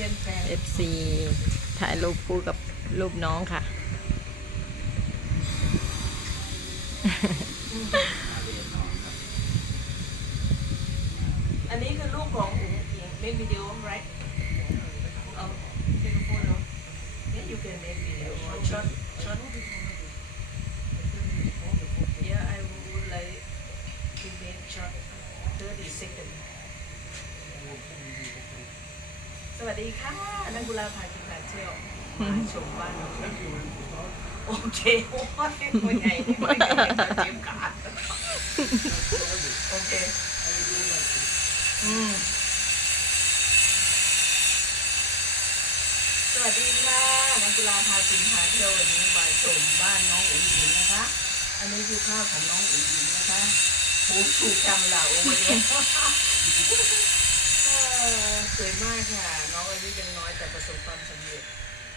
เป็นแฟน FC ถ่ายรูปคู่กับรูปน้องค่ะ อันนี้คือลูกของอุ๋งอิง make video right เอา take a photo yeah you can make video or short short yeah I would like to make short 30 second สวัสดีค่ะนักกุลาพากินพาเที่ยวมา ชมบ้านเราโอเคโอ้ยตัวใหญ่ตัวใหญ่เจ็บขาดโอเคอืมสวัสดีค่ะนักกีฬาพากินพาเที่ยววันนี้มาชมบ้านน้องอุ๋งอิงนะคะ อันนี้คือข้าวของน้องอุ๋งอิงนะคะโหถูกจำเหล่าโอเวอร์เดนเออสวยมากค่ะ น้องอายุยังน้อยแต่ประสบความสำเร็จ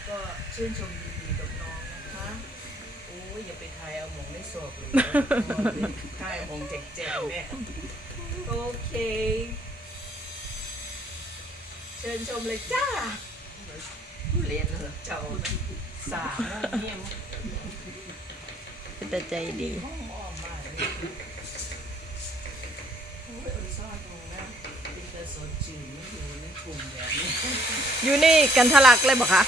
ก็ชื่นชมดีๆกับน้องนะคะโอ้ยอย่าไปทายเอาหมองไม่สอบเลยทายเอาหมองแจกๆเนี่ยโอเค เชิญชมเลยจ้าเรียนเหรอเจ้านะสาวเนี่ยเป็นแต่ใจดีห้องอ้อมมากเลยโอ้ยอุนซ่อนดูนะเป็นกระสนจืดไม่อยู่ในกลุ่มแบบนี้ อยู่นี่กันทะลักเลยบอกคะ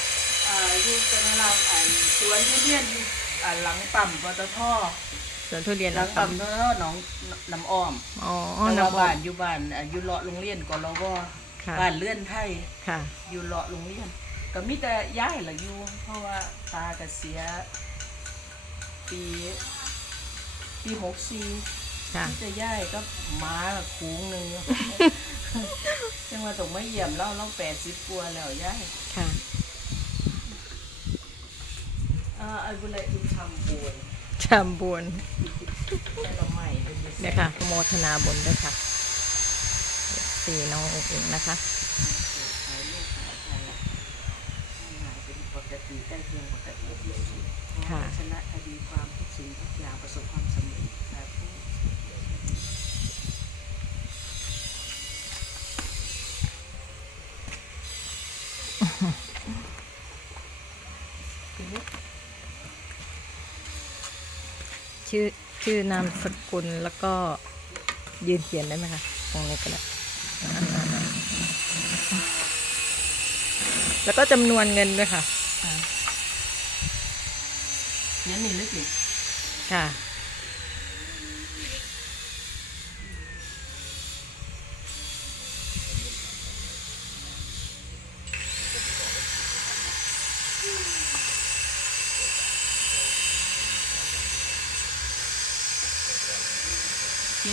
อ่าอยู่กันเราอ่านสวนทุเรียนอยู่อ่าหลังปั๊มปตทสวนทุเรียนหลัแล้งวปั๊มปตทหนองน้ำอ้อมอ๋อแต่น้ำว่าบอบ้าลนอยู่บ้านอ่าอยู่เลาะโรงเรียนก่อนเราก็ค่ะบ้านเลื่อนไทย ค่ะ อยู่เลาะโรงเรียน ก็มีแต่ย้ายละอยู่ เพราะว่าตาก็เสีย ปีปีหกสี่ค่ะ มีแต่ย้ายก็หมาคูงหนึ่ง จังว่าต้องมาเยี่ยมเราเราแปดสิบกว่าแล้วย้าย ค่ะ อ่าไอ้บุไรอินทำบุญชามบวนแต่เราใหม่เป็นพิเศษเนี่ยค่ะโมทนาบนด้วยค่ะสีน้องอุ๋งอิงนะคะ ถ่ายรูปถ่ายถ่ายถ่ายเป็นปกติใกล้เคียงปกติเลยค่ะ ชนะคดีความทุกสิ่งทุกอย่างประสบความสำเร็จสาธุ ชื่อชื่อนามสกุลแล้วก็ยืนเขียนได้ไหมคะตรงนี้ก็ได้แล้วก็จำนวนเงินด้วยค่ะ เนี้ยนี่ลึกอีกค่ะ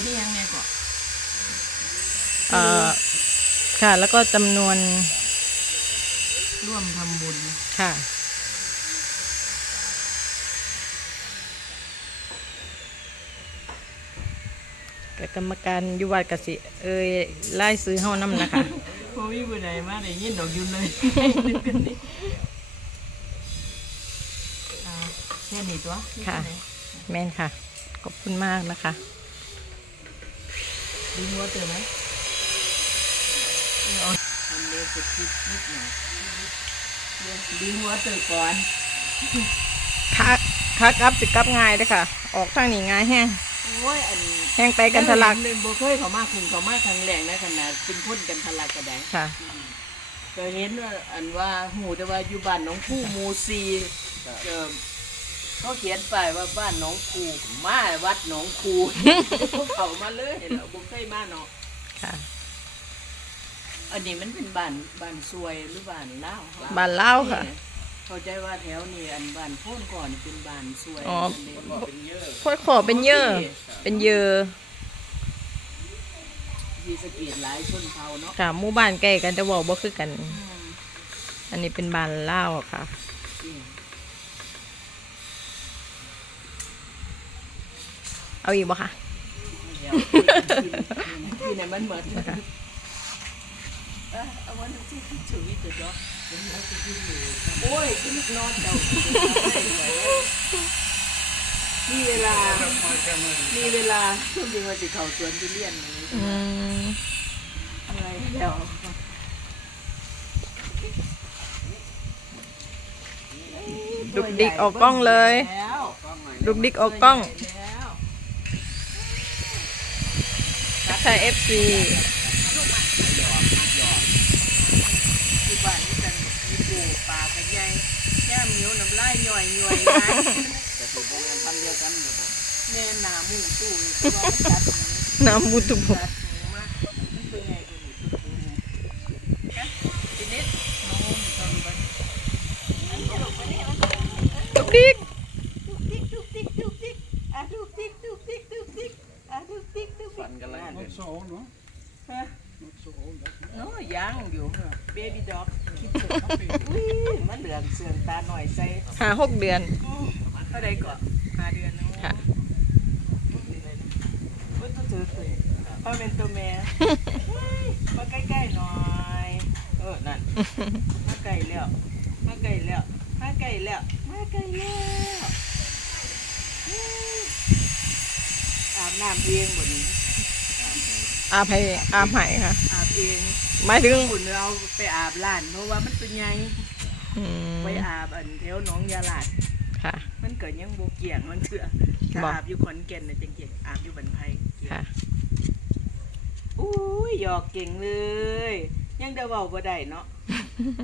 นได้ยังไงก่อนเอ่อค่ะ แล้วก็จำนวนร่วมทำบุญค่ะ กับกรรมการอยุวัดกสิเอ้ยไล่ซื้อเฮาน้ำนะคะพอมีบุญไหนมาได้ยินดอกยุนเลยอ่าแค่นี้ตัวค่ะ แม่นค่ะ ขอบคุณมากนะคะ ดีหัวเจอไหมเอาทำเลสคริปต์นิดหน่อยเดี๋ยวดีหัวเจอก่อนค่ะค่ะกลับสิกลับง่ายเด้วยค่ะ ออกทางนี้ง่ายแห้งโอ้ยอันแห้งไปกันทะลักเบ่เคยเขามาคุงเขามาครั้งแรกนะขนาดเป็นคนกันทะลักกระไดค่ะก็เห็นว่าอันว่าหูแต่ว่าอยู่บ้านหน้องคู่หมูซีเออ เขาเขียนป้ายว่าบ้านหน้องคูมาวัดหน้องคู เขามาเลยเราบ่เคยมาเนาะค่ะ อันนี้มันเป็นบ้านบ้านซวยหรือบ้านเล่าวบ้านเล่าวค่ะ เข้าใจว่าแถวนี้อันบ้านโพ้นก่อนนี่เป็นบ้านซวยอ๋อนนี้พดขอเป็นเยอะเป็นเยอะที่สะเกีดหลายชนเผ่าเนาะค่ะหมู่บ้านใกล้กันจะบอกบ่คือกัน อืมอันนี้เป็นบ้านเล่าวค่ะ นี่ เอาอีกบ่ค่ะที่ไหนมันเหมือนเอาวันที่ชีวิตเดี๋ยวโอ้ยที่นอนเดามีเวลา มีเวลาช่วงนี้มาจิเข่าสวนที่เลี้ยนอะไรแล้วดุกดิกออกกล้องเลย ดุกดิกออกกล้อง แล้วทักทาย FC ที่บ้านนี่กันมีปูปลากันใหญ่แค่มิ้วน้ำลายย่อยย่อยนะแต่ตัวโรงงานพันเดียวกันครับผมแม่หนาหมูตู้นี่คือว่ามันจัดหมูน้ำมูตุบ จัดหมูมากมันเป็นไงตัวนี้ตัวหมูฮะทีนี้น้องตอนบัด ดุกดิก ดุกดิกดุกดิกดุกดิกอะดุกดิกดุกดิกดุกดิกอะดุกดิกดุกดิ ฟั ก นกันแล้ว นั่น เนี่ย So old, no? ฮะ Not so old. That's โน้ยังอยู่ เบบี้ด็อกอุ้ยมันเหลืองเสืองตาหน่อยใส่หาหกเดือน เท่าใดก่อนห้าเดือนนะค่ะว่าต้องถือถือเพราะเป็นตัวแม่มาใกล้ๆหน่อย เออ นั่น มาไกลแล้ว มาไกลแล้ว มาไกลแล้ว มาไกลแล้วอืมอาบน้ำเองบนนี้ อาภัยอาภัยค่ะอาบเองหมายถึงคุณเราไปอาบล้าน เพราะว่ามันเป็นไงอืมไปอาบอันแถวหน้องยาลาดค่ะ มันเกิดยังโบเกี่ยงมันเถื่อถ้าบ่อาบอยู่ขอนแก่นน่ะจังเกี่ยงอาบอยู่บันไพเกี่ยงค่ะ อุ้ยหยอกเก่งเลย ยังได้เว้าบ่ได้เนาะ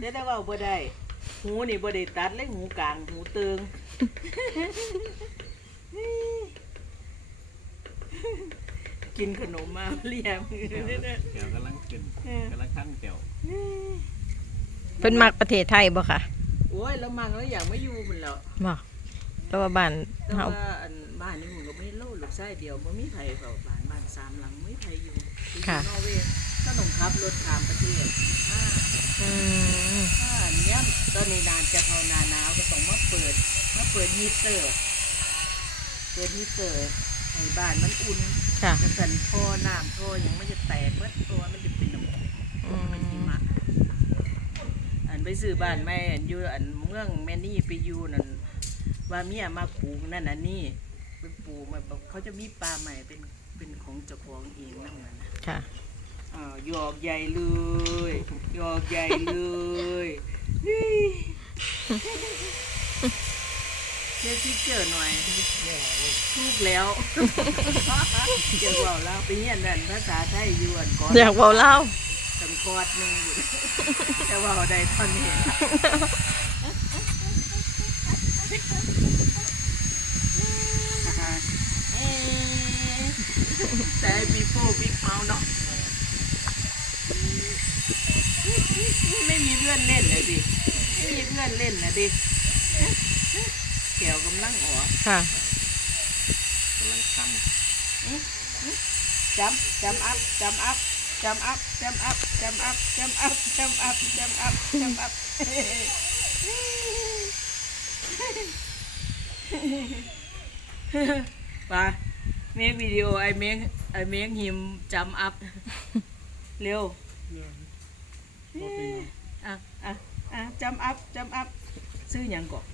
ได้ได้เว้าบ่ได้ หูนี่บ่ได้ตัดเลยหูกลางหูเติง กินขนมมาเลียมเนี่ยวกำลังขึ้นกำลังขั้นแถวเพิ่นมักประเทศไทยบ่ค่ะโอ้ยแล้วมังแล้วอยากไม่อยู่มันแล้วบ่แต่ว่าบ้านแต่เฮาว่าอันบ้านนี่ผมก็ไม่เล่ลูกชายเดียวบ่มีไผเฝ้าบ้านบ้านสามหลังไม่มีไผอยู่อยู่ค่ะนอร์เวย์ถ้าหนุ่มขับรถข้ามประเทศอ่าอืมถ้าเนี้ยตอนนี้นานจะเข้านาหนาวก็ต้องมาเปิดมาเปิดฮีเตอร์เปิดฮีเตอร์ ให้บ้านมันอุ่นค่ะ จะสั่นท่อน้ำท่อหยังมันจะแตกเมื่อตัวมันจะเป็นน้ำอืมันหิมมะอันไปซื้อบ้านแม่อันอยู่อันเมืองแม่นี่ไปอยู่นั่นว่าเมียมาปลูกนั่นอันนี่เป็นปลูกมาแบบเขาจะมีปลาใหม่เป็นเป็นของเจ้าของเองนั่นน่ะนะค่ะ อ่าวหยอกใหญ่เลยหยอกใหญ่เลยเฮ้ย เรียกที่เจอหน่อยทุกแล้วเจ้าว่าแล้วไปเรียนนั่นภาษาไทยอยวนก่อนอยากเว้าเล่าวจำกอดหนึ่งอยู่แต่ว่าได้ตอนนี้แต่บีโฟบิ๊กเมาเนาะไม่มีเพื่อนเล่นเลยดิไม่มีเพื่อนเล่นนะดิ แก้วกำลังอ๋อค่ะกำลังขั้นจำจำอัพจำอัพจำอัพจำอัพจำอัพจำอัพจำอัพจำอัพจำอัพมาเมควิดีโอไอเมคไอเมคหิมจำอัพเร็ว Yeah. Probably not. อะอะอะจำอัพจำอัพซื้อหยังก่อน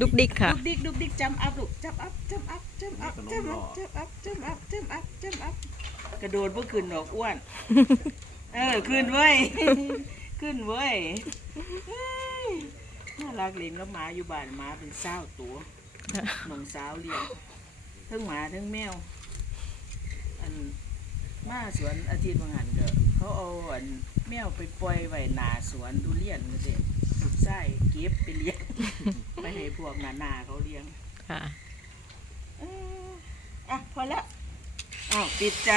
ดุกดิกค่ะ ดุกดิกดุกดิกจำอัพลูกจำอัพจำอัพจำอัพจำอัพจำอัพจำอัพจำอัพจำอัพกระโดดเพื่อขึ้นดอกอ้วน เออขึ้นเว้ยขึ้นเว้ยเฮ้ยน่ารักเลี้ยงแล้วหมาอยู่บ้านหมาเป็นเศร้าตัวหนองสาวเลี้ยงทั้งหมาทั้งแมว อันมาสวนอาทิตย์บางหันก็เขาเอาอันแมวไปปล่อยไว้หนาสวนดูเลี้ยนก็เด็ก ลูกไส้เก็บไปเลี้ยง ไปให้พวกหนาหนาๆเขาเลี้ยงค่ะ เอ้ออะพอแล้วอ้าวปิดใจ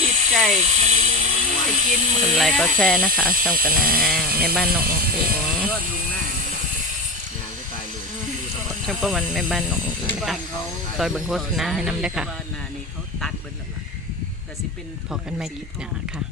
ปิดใจไปกินมืกอดไลค์ก็แชร์นะคะช่องกันนะแม่บ้านน้องเองยอดลุงหน้างานจะตายลูกอยู่ตลอดช่องประวันแม่บ้านน้องเองนะบ้าคะ นเขาซอยเบิ่งโฆษณาให้นำด้วยค่ะ บ้านนานี่เขาตัดเบิ่งแล้วล่ะแต่สิเป็นพอกันไม่คลิปหนาค่ะ